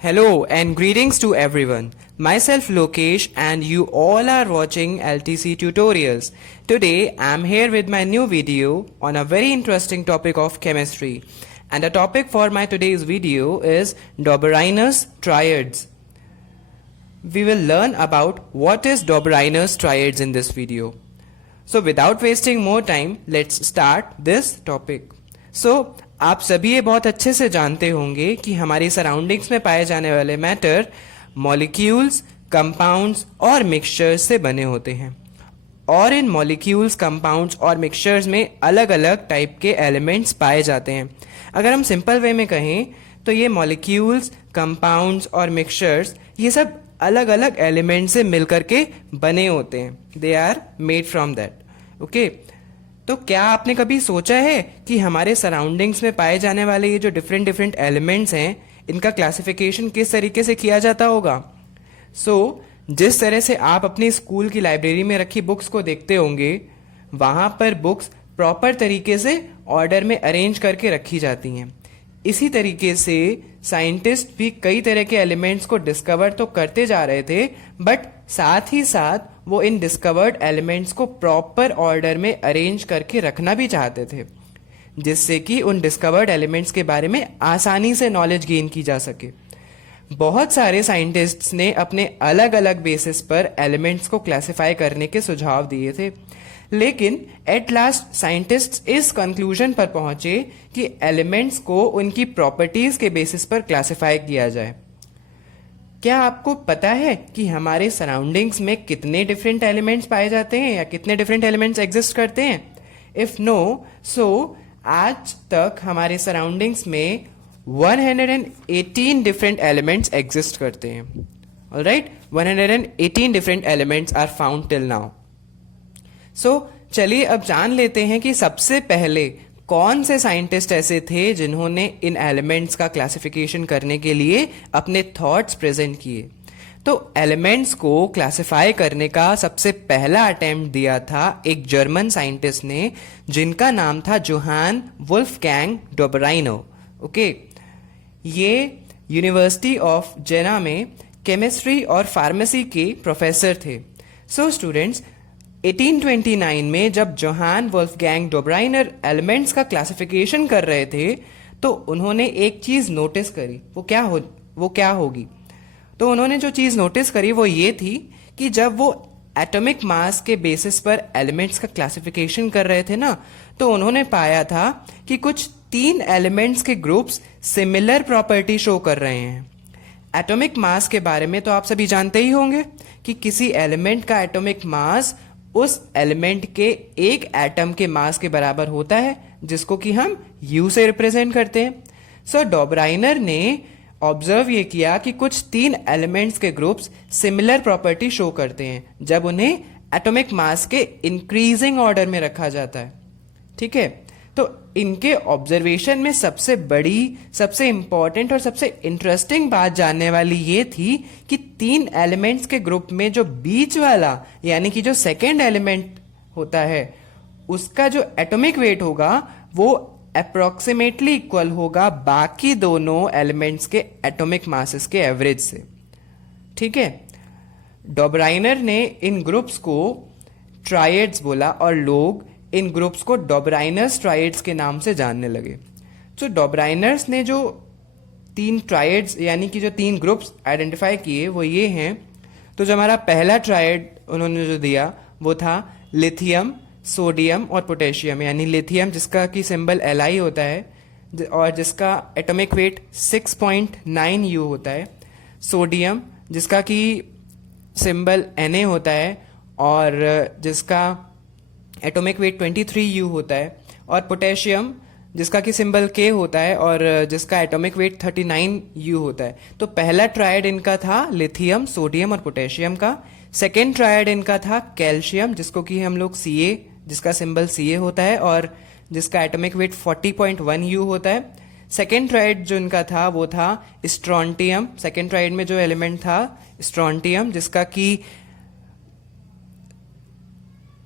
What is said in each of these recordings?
Hello and greetings to everyone. Myself Lokesh and you all are watching LTC tutorials. Today I am here with my new video on a very interesting topic of chemistry. And the topic for my today's video is Dobereiner's triads. We will learn about what is Dobereiner's triads in this video. So without wasting more time, let's start this topic. So आप सभी ये बहुत अच्छे से जानते होंगे कि हमारी सराउंडिंग्स में पाए जाने वाले मैटर मॉलिक्यूल्स, कंपाउंड्स और मिक्सचर्स से बने होते हैं और इन मॉलिक्यूल्स, कंपाउंड्स और मिक्सचर्स में अलग अलग टाइप के एलिमेंट्स पाए जाते हैं. अगर हम सिंपल वे में कहें तो ये मॉलिक्यूल्स, कंपाउंड्स और मिक्सचर्स ये सब अलग अलग एलिमेंट से मिलकर के बने होते हैं. They are made from that. Okay, तो क्या आपने कभी सोचा है कि हमारे सराउंडिंग्स में पाए जाने वाले ये जो डिफरेंट एलिमेंट्स हैं इनका क्लासिफिकेशन किस तरीके से किया जाता होगा? जिस तरह से आप अपनी स्कूल की लाइब्रेरी में रखी बुक्स को देखते होंगे वहां पर बुक्स प्रॉपर तरीके से ऑर्डर में अरेंज करके रखी जाती हैं. इसी तरीके से साइंटिस्ट भी कई तरह के एलिमेंट्स को डिस्कवर तो करते जा रहे थे, बट साथ ही साथ वो इन डिस्कवर्ड एलिमेंट्स को प्रॉपर ऑर्डर में अरेंज करके रखना भी चाहते थे, जिससे कि उन डिस्कवर्ड एलिमेंट्स के बारे में आसानी से नॉलेज गेन की जा सके. बहुत सारे साइंटिस्ट्स ने अपने अलग अलग बेसिस पर एलिमेंट्स को क्लासिफाई करने के सुझाव दिए थे, लेकिन एट लास्ट साइंटिस्ट्स इस कंक्लूजन पर पहुंचे कि एलिमेंट्स को उनकी प्रॉपर्टीज के बेसिस पर क्लासिफाई किया जाए. क्या आपको पता है कि हमारे सराउंडिंग्स में कितने डिफरेंट एलिमेंट्स पाए जाते हैं या कितने डिफरेंट एलिमेंट्स एग्जिस्ट करते हैं? इफ नो, सो आज तक हमारे सराउंडिंग्स में 118 डिफरेंट एलिमेंट्स एग्जिस्ट करते हैं. Alright, 118 different elements are found till now. चलिए अब जान लेते हैं कि सबसे पहले कौन से साइंटिस्ट ऐसे थे जिन्होंने इन एलिमेंट्स का क्लासिफिकेशन करने के लिए अपने थॉट्स प्रेजेंट किए. तो एलिमेंट्स को क्लासिफाई करने का सबसे पहला अटेम्प्ट दिया था एक जर्मन साइंटिस्ट ने, जिनका नाम था जोहान वुल्फगैंग डोबेराइनर. ओके, ये यूनिवर्सिटी ऑफ जेना में केमिस्ट्री और फार्मेसी के प्रोफेसर थे. स्टूडेंट्स, 1829 में जब जोहान वुल्फगैंग डोबेराइनर एलिमेंट्स का क्लासिफिकेशन कर रहे थे तो उन्होंने एक चीज नोटिस करी. वो क्या होगी? तो उन्होंने जो चीज नोटिस करी वो ये थी कि जब वो एटॉमिक मास के बेसिस पर एलिमेंट्स का क्लासिफिकेशन कर रहे थे ना, तो उन्होंने पाया था कि कुछ 3 एलिमेंट्स के ग्रुप्स सिमिलर प्रॉपर्टी शो कर रहे हैं. एटॉमिक मास के बारे में तो आप सभी जानते ही होंगे कि किसी एलिमेंट का एटॉमिक मास उस एलिमेंट के एक एटम के मास के बराबर होता है, जिसको कि हम U से रिप्रेजेंट करते हैं. डोबेराइनर ने ऑब्जर्व ये किया कि कुछ 3 एलिमेंट्स के ग्रुप्स सिमिलर प्रॉपर्टी शो करते हैं जब उन्हें एटॉमिक मास के इंक्रीजिंग ऑर्डर में रखा जाता है. ठीक है, तो इनके ऑब्जर्वेशन में सबसे बड़ी, सबसे इंपॉर्टेंट और सबसे इंटरेस्टिंग बात जानने वाली ये थी कि 3 एलिमेंट्स के ग्रुप में जो बीच वाला यानी कि जो सेकेंड एलिमेंट होता है उसका जो एटॉमिक वेट होगा वो अप्रोक्सीमेटली इक्वल होगा बाकी दोनों एलिमेंट्स के एटॉमिक मासेस के एवरेज से. ठीक है, डोबेराइनर ने इन ग्रुप्स को ट्रायड्स बोला और लोग इन ग्रुप्स को डोबेराइनर्स ट्रायड्स के नाम से जानने लगे. डोबेराइनर्स ने जो 3 ट्रायड्स यानी कि जो 3 ग्रुप्स आइडेंटिफाई किए वो ये हैं. तो जो हमारा पहला ट्रायड उन्होंने जो दिया वो था लिथियम, सोडियम और पोटेशियम. यानी लिथियम जिसका कि सिंबल Li होता है और जिसका एटॉमिक वेट 6.9 U होता है. सोडियम जिसका कि सिंबल Na होता है और जिसका एटॉमिक वेट 23 U होता है. और पोटेशियम जिसका कि सिंबल K होता है और जिसका एटॉमिक वेट 39 U होता है. तो पहला ट्रायड इनका था लिथियम, सोडियम और पोटेशियम का. सेकेंड ट्रायड इनका था कैल्शियम जिसको कि हम लोग Ca, जिसका सिंबल Ca होता है और जिसका एटॉमिक वेट 40.1 U होता है. सेकेंड ट्रायड जो इनका था वो था स्ट्रोंटियम. सेकेंड ट्रायड में जो एलिमेंट था स्ट्रोंटियम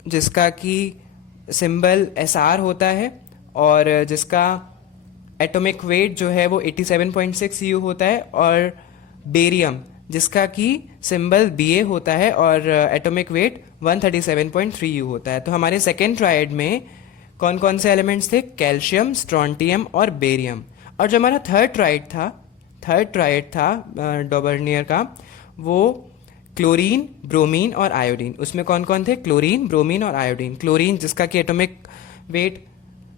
जिसका कि सिंबल Sr होता है और जिसका एटॉमिक वेट जो है वो 87.6 U होता है. और बेरियम जिसका कि सिंबल Ba होता है और एटॉमिक वेट 137.3 U होता है। तो हमारे सेकेंड ट्रायड में कौन कौन से एलिमेंट्स थे? कैल्शियम, स्ट्रोंटियम और बेरियम। और जो हमारा थर्ड ट्रायड था डॉबर्नियर का, वो क्लोरीन, ब्रोमीन और आयोडीन। उसमें कौन कौन थे? क्लोरीन, ब्रोमीन और आयोडीन। क्लोरीन जिसका कि एटॉमिक वेट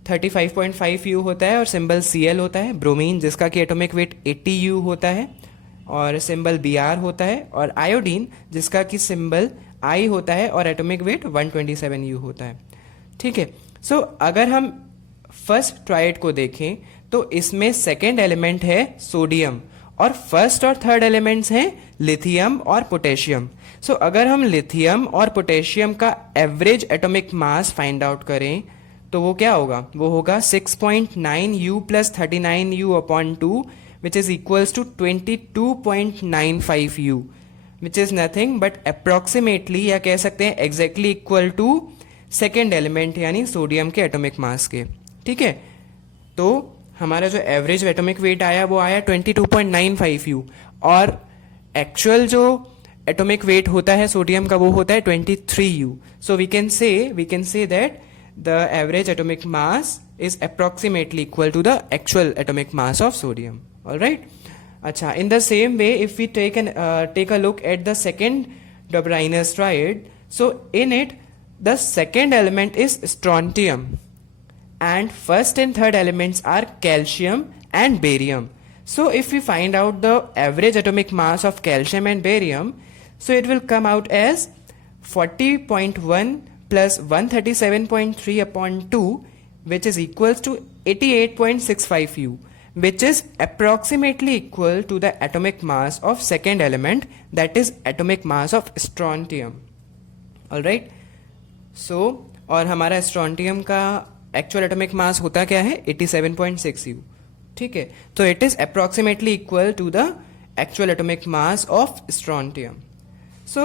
35.5 U होता है और सिंबल Cl होता है। ब्रोमीन जिसका कि एटॉमिक वेट 80 U होता है और सिंबल Br होता है। और आयोडीन जिसका कि सिंबल I होता है और एटॉमिक वेट 127 U होता है। ठीक है। सो अगर हम फर्स्ट ट्रायड को देखें तो इसमें सेकेंड एलिमेंट है सोडियम और फर्स्ट और थर्ड एलिमेंट्स हैं लिथियम और पोटेशियम। सो अगर हम लिथियम और पोटेशियम का average atomic mass find out करें तो वो क्या होगा? वो होगा 6.9 U plus 39 U upon 2 which is equals to 22.95 U which is nothing but approximately या कह सकते हैं exactly equal to second element यानी सोडियम के एटॉमिक मास के। ठीक है। तो हमारा जो एवरेज एटॉमिक वेट आया वो आया 22.95 U और एक्चुअल जो एटॉमिक वेट होता है सोडियम का वो होता है 23 U। So we can say that the average atomic mass is approximately equal to the actual atomic mass of sodium. All right. अच्छा, in the same way, if we take a look at the second Dobereiner's triad, so in it the second element is strontium, and first and third elements are calcium and barium. So if we find out the average atomic mass of calcium and barium, so it will come out as 40.1 plus 137.3 upon 2 which is equals to 88.65 U, which is approximately equal to the atomic mass of second element, that is atomic mass of strontium. Alright. So और हमारा strontium का actual atomic mass होता क्या है? 87.6 U. ठीक है। तो it is approximately equal to the actual atomic mass of strontium. So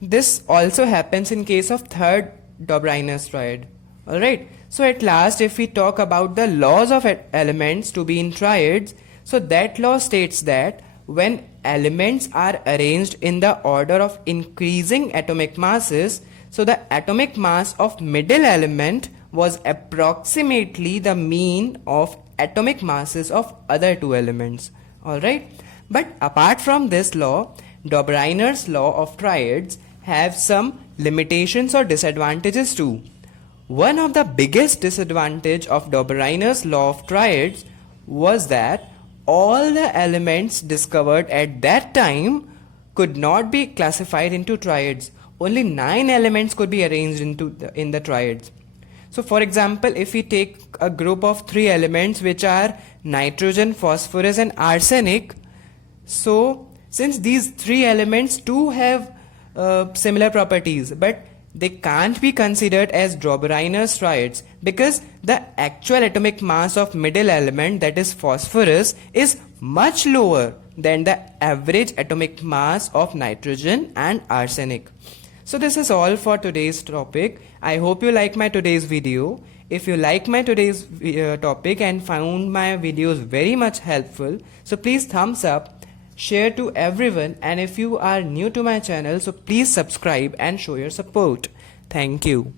this also happens in case of third Dobereiner's triad. Alright. So at last, if we talk about the laws of elements to be in triads, so that law states that when elements are arranged in the order of increasing atomic masses, so the atomic mass of middle element was approximately the mean of atomic masses of other two elements. Alright. But apart from this law, Dobereiner's law of triads have some limitations or disadvantages too. One of the biggest disadvantage of Dobereiner's law of triads was that all the elements discovered at that time could not be classified into triads. Only 9 elements could be arranged in the triads. So for example, if we take a group of 3 elements which are nitrogen, phosphorus and arsenic, so since these 3 elements too have similar properties, but they can't be considered as Dobereiner's triads because the actual atomic mass of middle element, that is phosphorus, is much lower than the average atomic mass of nitrogen and arsenic. So this is all for today's topic. I hope you like my today's video. If you like my today's topic and found my videos very much helpful, so please thumbs up, share to everyone, and if you are new to my channel, so please subscribe and show your support. Thank you.